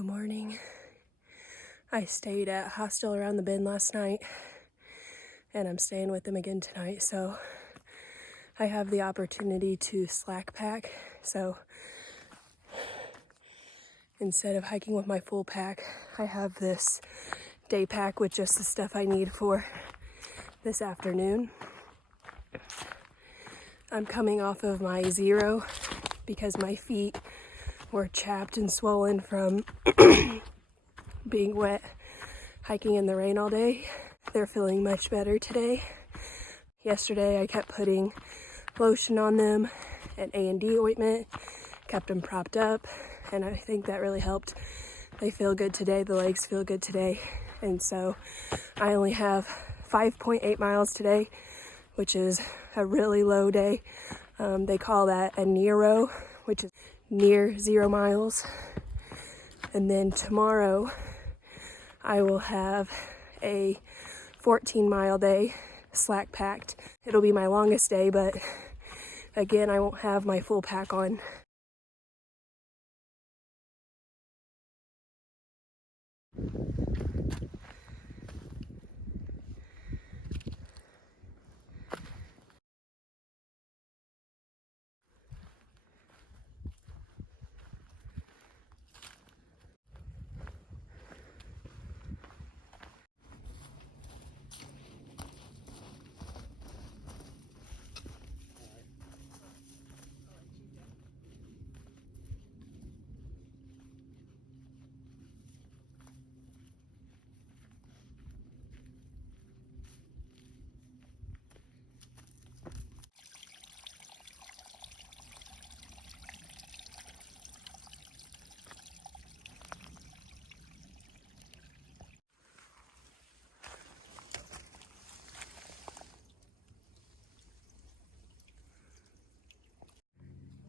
Good morning. I stayed at Hostel Around the Bend last night, and I'm staying with them again tonight, so I have the opportunity to slack pack. So instead of hiking with my full pack, I have this day pack with just the stuff I need for this afternoon. I'm coming off of my 0 because my feet were chapped and swollen from being wet hiking in the rain all day. They're feeling much better today. Yesterday I kept putting lotion on them and A&D ointment, kept them propped up, and I think that really helped. They feel good today, the legs feel good today, and so I only have 5.8 miles today, which is a really low day. They call that a Nero, which is near 0 miles. And then tomorrow I will have a 14-mile day slack packed. It'll be my longest day, but again, I won't have my full pack on.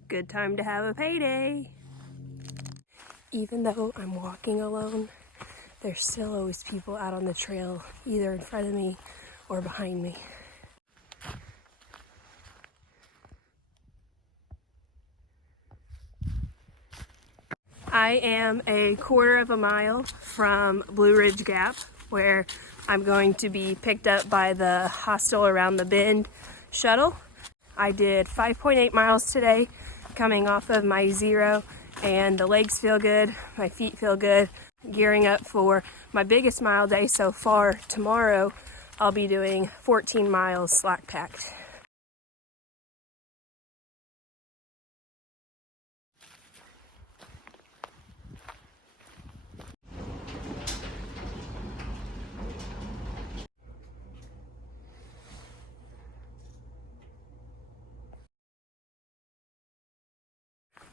Good time to have a payday. Even though I'm walking alone, there's still always people out on the trail, either in front of me or behind me. I am a quarter of a mile from Blue Ridge Gap, where I'm going to be picked up by the Hostel Around the Bend shuttle. I did 5.8 miles today, coming off of my 0, and the legs feel good, my feet feel good. Gearing up for my biggest mile day so far. Tomorrow I'll be doing 14 miles slack packed.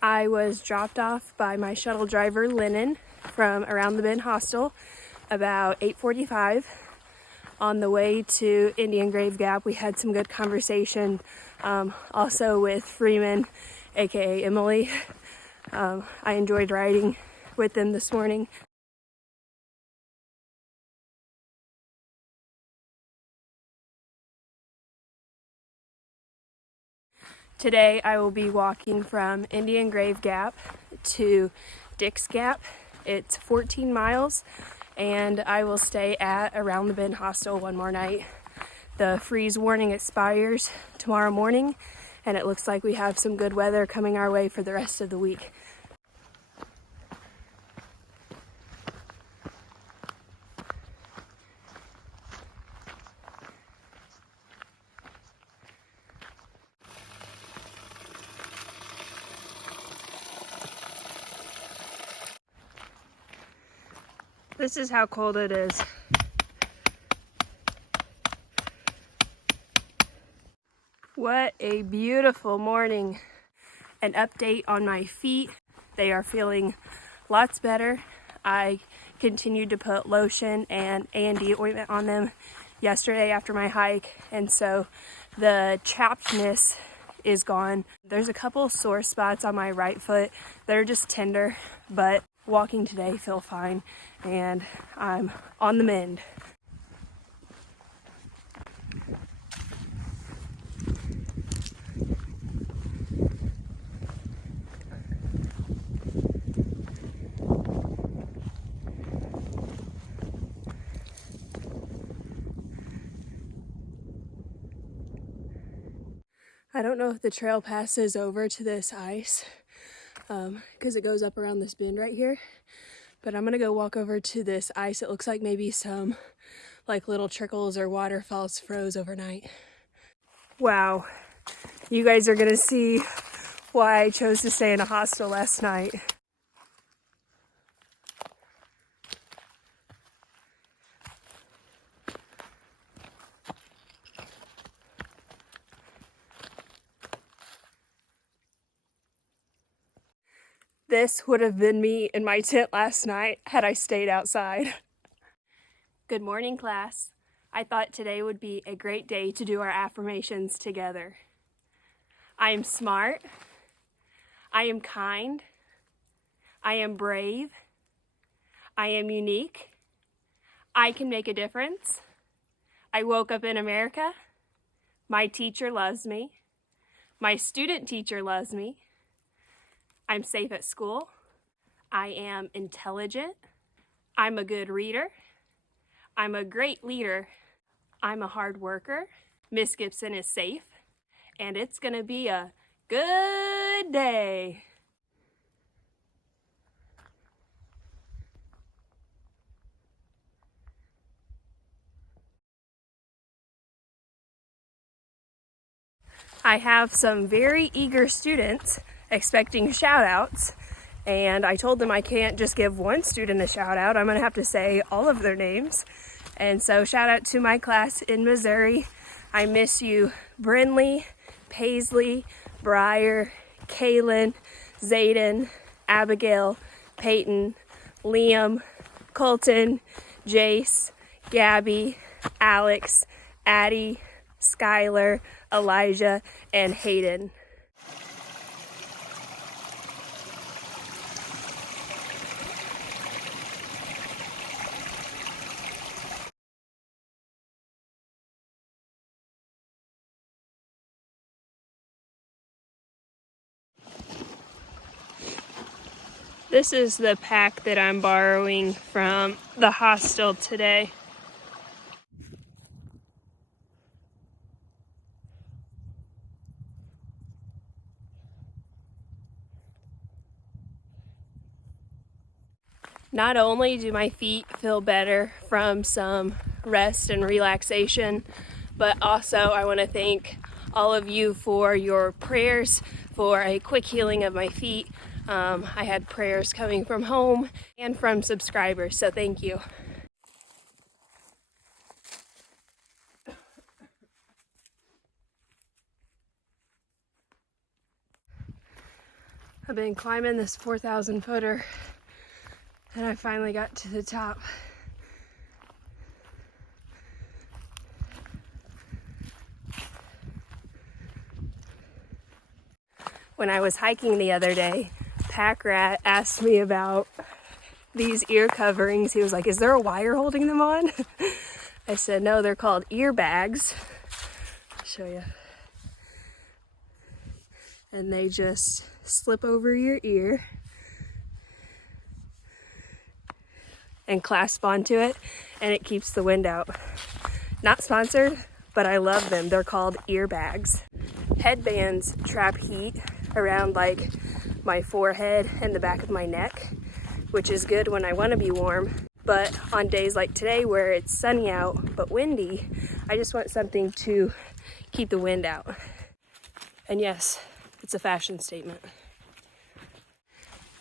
I was dropped off by my shuttle driver, Lennon, from Around the Bend Hostel about 8:45. On the way to Indian Grave Gap, we had some good conversation, also with Freeman, aka Emily. I enjoyed riding with them this morning. Today I will be walking from Indian Grave Gap to Dick's Gap. It's 14 miles, and I will stay at Around the Bend Hostel one more night. The freeze warning expires tomorrow morning, and it looks like we have some good weather coming our way for the rest of the week. This is how cold it is. What a beautiful morning. An update on my feet. They are feeling lots better. I continued to put lotion and A&D ointment on them yesterday after my hike, and so the chappedness is gone. There's a couple sore spots on my right foot. They're just tender, but walking today feel fine, and I'm on the mend. I don't know if the trail passes over to this ice because it goes up around this bend right here. But I'm gonna go walk over to this ice. It looks like maybe some like little trickles or waterfalls froze overnight. Wow, you guys are gonna see why I chose to stay in a hostel last night. This would have been me in my tent last night had I stayed outside. Good morning, class. I thought today would be a great day to do our affirmations together. I am smart. I am kind. I am brave. I am unique. I can make a difference. I woke up in America. My teacher loves me. My student teacher loves me. I'm safe at school. I am intelligent. I'm a good reader. I'm a great leader. I'm a hard worker. Miss Gibson is safe. And it's gonna be a good day. I have some very eager students expecting shout outs, and I told them I can't just give one student a shout out. I'm gonna have to say all of their names. And so shout out to my class in Missouri. I miss you, Brinley, Paisley, Briar, Kaylin, Zayden, Abigail, Peyton, Liam, Colton, Jace, Gabby, Alex, Addie, Skylar, Elijah, and Hayden. This is the pack that I'm borrowing from the hostel today. Not only do my feet feel better from some rest and relaxation, but also I want to thank all of you for your prayers for a quick healing of my feet. I had prayers coming from home and from subscribers, so thank you. I've been climbing this 4,000 footer and I finally got to the top. When I was hiking the other day, Pack Rat asked me about these ear coverings. He was like, is there a wire holding them on? I said, no, they're called ear bags. I'll show you. And they just slip over your ear and clasp onto it, and it keeps the wind out. Not sponsored, but I love them. They're called ear bags. Headbands trap heat around like my forehead and the back of my neck, which is good when I want to be warm. But on days like today where it's sunny out but windy, I just want something to keep the wind out. And yes, it's a fashion statement.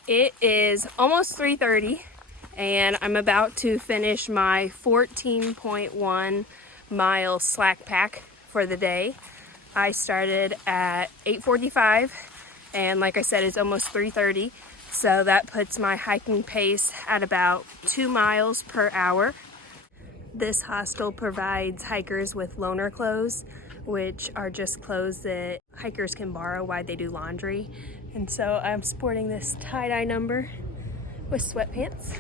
It is almost 3:30 and I'm about to finish my 14.1 mile slack pack for the day. I started at 8:45 and like I said, it's almost 3:30. So that puts my hiking pace at about 2 miles per hour. This hostel provides hikers with loaner clothes, which are just clothes that hikers can borrow while they do laundry. And so I'm sporting this tie-dye number with sweatpants.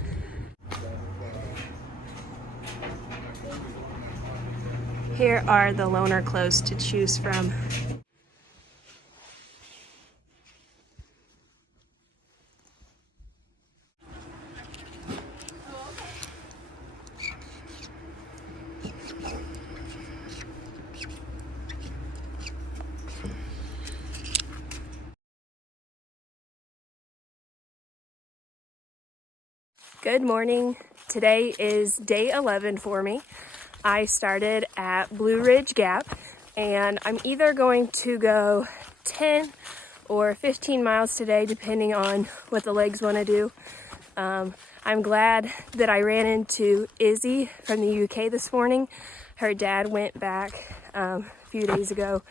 Here are the loaner clothes to choose from. Good morning. Today is day 11 for me. I started at Blue Ridge Gap and I'm either going to go 10 or 15 miles today depending on what the legs want to do. I'm glad that I ran into Izzy from the UK this morning. Her dad went back a few days ago,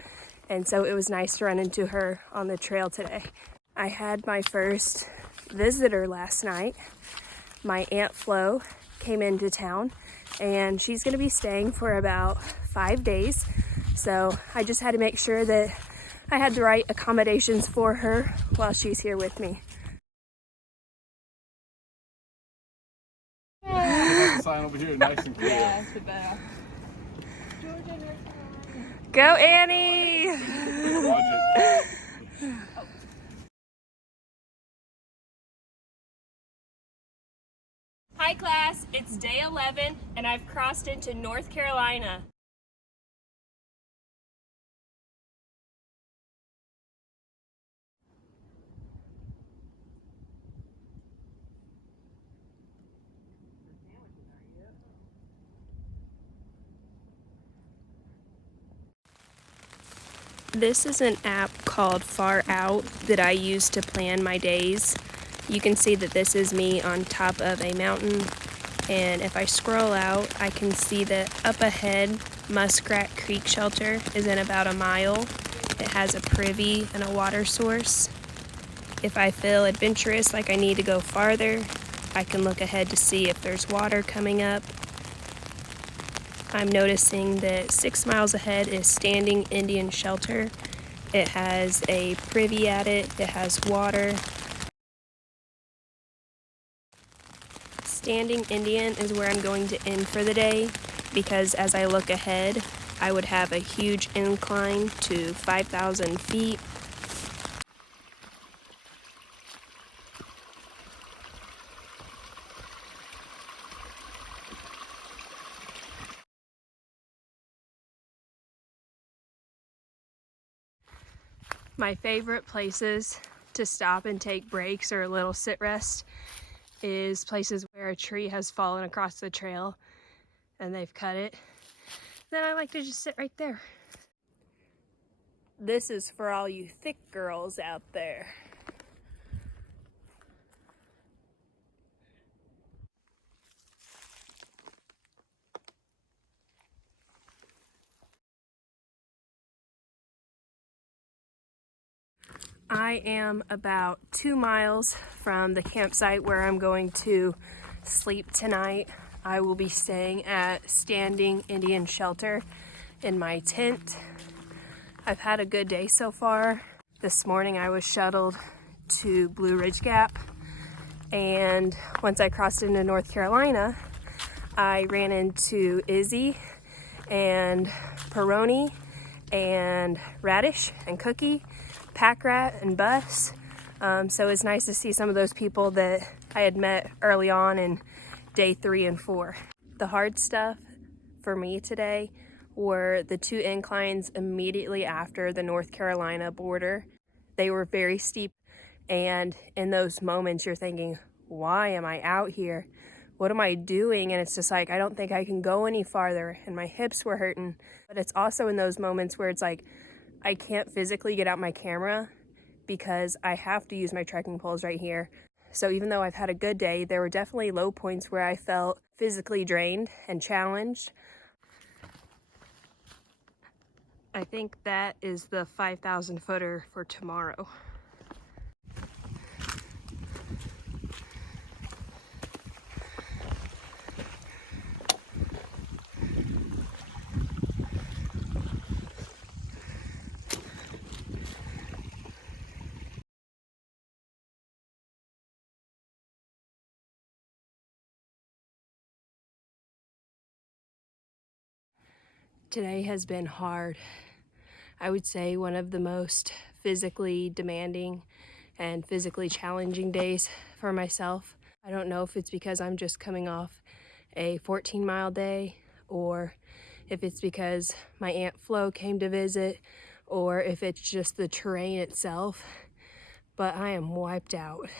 and so it was nice to run into her on the trail today. I had my first visitor last night. My Aunt Flo came into town, and she's going to be staying for about 5 days. So I just had to make sure that I had the right accommodations for her while she's here with me. Sign over here, nice and clear. Yeah, it's better. Go, Annie! Hi class, it's day 11 and I've crossed into North Carolina. This is an app called Far Out that I use to plan my days. You can see that this is me on top of a mountain, and if I scroll out, I can see that up ahead, Muskrat Creek Shelter is in about a mile. It has a privy and a water source. If I feel adventurous, like I need to go farther, I can look ahead to see if there's water coming up. I'm noticing that 6 miles ahead is Standing Indian Shelter. It has a privy at it, it has water. Standing Indian is where I'm going to end for the day because as I look ahead, I would have a huge incline to 5,000 feet. My favorite places to stop and take breaks or a little sit rest is places where a tree has fallen across the trail and they've cut it. Then I like to just sit right there. This is for all you thick girls out there. I am about 2 miles from the campsite where I'm going to sleep tonight. I will be staying at Standing Indian Shelter in my tent. I've had a good day so far. This morning I was shuttled to Blue Ridge Gap, and once I crossed into North Carolina, I ran into Izzy and Peroni and Radish and Cookie, Pack Rat and Bus. So it's nice to see some of those people that I had met early on in day 3 and 4. The hard stuff for me today were the 2 inclines immediately after the North Carolina border. They were very steep, and in those moments you're thinking, why am I out here? What am I doing? And it's just like, I don't think I can go any farther, and my hips were hurting. But it's also in those moments where it's like, I can't physically get out my camera because I have to use my trekking poles right here. So even though I've had a good day, there were definitely low points where I felt physically drained and challenged. I think that is the 5,000 footer for tomorrow. Today has been hard. I would say one of the most physically demanding and physically challenging days for myself. I don't know if it's because I'm just coming off a 14-mile day, or if it's because my Aunt Flo came to visit, or if it's just the terrain itself, but I am wiped out.